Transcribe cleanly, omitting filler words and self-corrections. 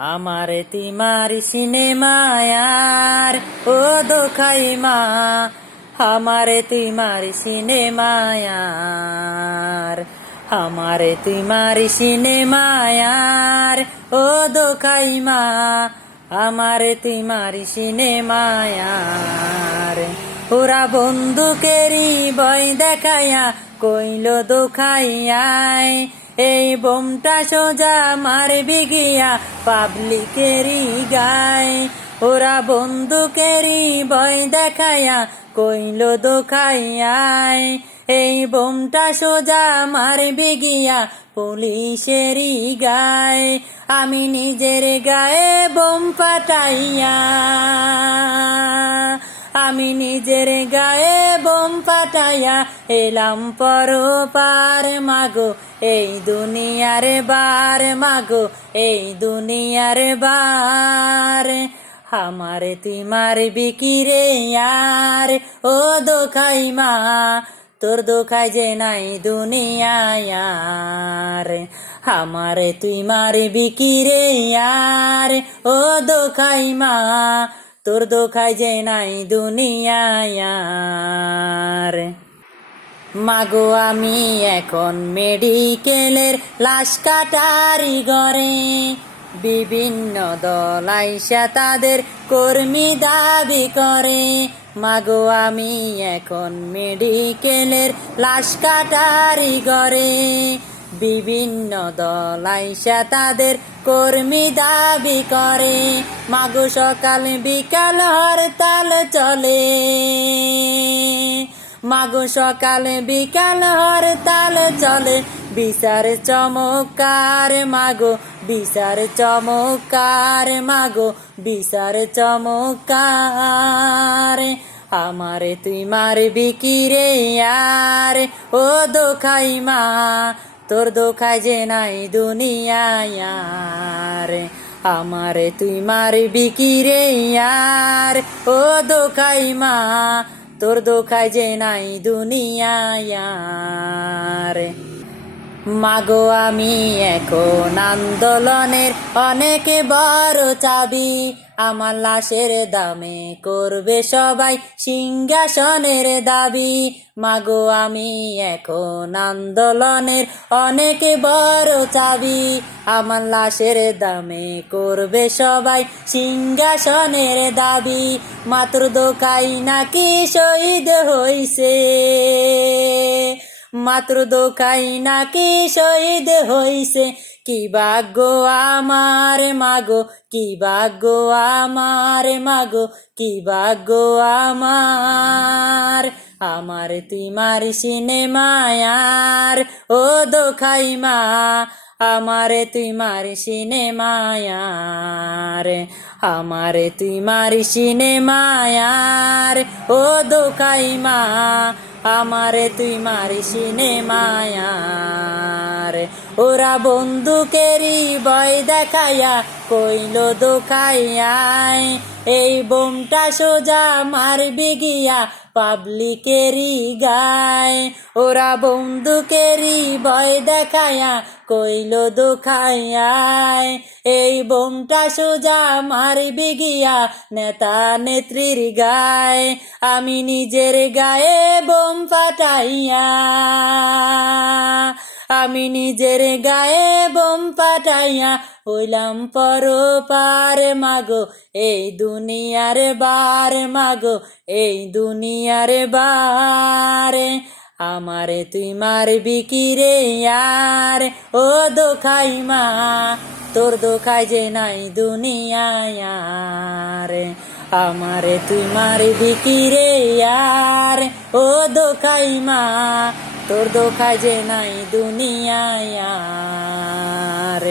আমারে তিমার সিনেমায়ার ও দোখাই মা, আমারে তিমার সিনেমায়ার, আমারে তিমার সিনেমায়ার ও দোখাই মা, আমারে তিমার সিনেমায়ার। ওরা বন্দুকেরই ভয় দেখাইয়া কইল দোখাইয়ায়, এই বোমটা সোজা মারবি গিয়া পাবলিকেরই গায়। ওরা বন্দুকেরই ভয় দেখাইয়া কইল দোখাইয়ায়, এই বোমটা সোজা মারবি গিয়া পুলিশেরই গায়। আমি নিজের গায়ে বোম ফাটাইয়া, আমি নিজের গায়ে বোম ফাটাইয়া এলাম পরপার মাগো এই দুনিয়ার বার, মাগো এই দুনিয়ার বার। আমারে তুই মারবি কি রে यार ও দোখাই মা, তোর দোখাই যে নাই দুনিয়ায় আর। আমারে তুই মারবি কি রে यार ও দোখাই মা, তোর দোখাই যে নাই দুনিয়ায় আর। মাগো আমি এখন মেডিকেলের লাশ কাটারি ঘরে, বিভিন্ন দল আইসা তাদের কর্মী দাবি করে। মাগো আমি এখন মেডিকেলের লাশ কাটারি ঘরে, বিভিন্ন দল আইসা তাদের কর্মী দাবি করে। মাগো সকাল বিকাল হরতাল চলে, মাগো সকাল বিকাল হরতাল চলে। বিচার চমৎকার মাগো বিচার চমৎকার, মাগো বিচার চমৎকার। আমারে তুই মারবি কি রে यार ও দোখাই মা, তোর দোখাই যে নাই দুনিয়ায় আর। আমারে তুই মারবি কি রে यार ও দোখাই মা, তোর দোখাই যে নাই দুনিয়ায় আর। মাগো আমি এখন আন্দোলনের অনেক বড় চাবি, আমার লাশের দামে করবে সবাই সিংহাসনের দাবি। মাগো আমি এখন আন্দোলনের অনেক বড় চাবি, আমার লাশের দামে করবে সবাই সিংহাসনের দাবি। মাত্র দোখাই নাকি শহীদ হইছে, মাত্র দোখাই নাকি শহীদ হইছে। কি ভাগ্য আমার মাগো, কি ভাগ্য আমার মাগো, কি ভাগ্য আমার। আমার তুই মার সিনেমায়ার ও দোখাই মা, আমারে তুই মার সিনেমায়ার, আমারে তুই মার সিনেমায়ার ও দোখাই মা, আমারে তুই মার সিনেমায়ার। ওরা বন্দুকেরই ভয় দেখাইয়া কইল দোখাইয়ায়, এই বোমটা সোজা মারবি গিয়া পাবলিকেরই গায়। ওরা বন্দুকেরই ভয় দেখাইয়া কইল দোখাইয়ায়, এই বোমটা সোজা মারবি গিয়া নেতা নেত্রীর গায়। আমি নিজের গায়ে বোম ফাটাইয়া, আমি নিজের গায়ে বোম ফাটাইয়া হইলাম পরপার মাগো এই দুনিয়ার বার, মাগো এই দুনিয়ার বার। আমারে তুই মারবি কি রে यार ও দোখাই মা, তোর দোখাই যে নাই দুনিয়ায় আর। আমারে তুই মারবি কি রে यार ও দোখাই মা, তোর দোখাই যে নাই দুনিয়ায় আর।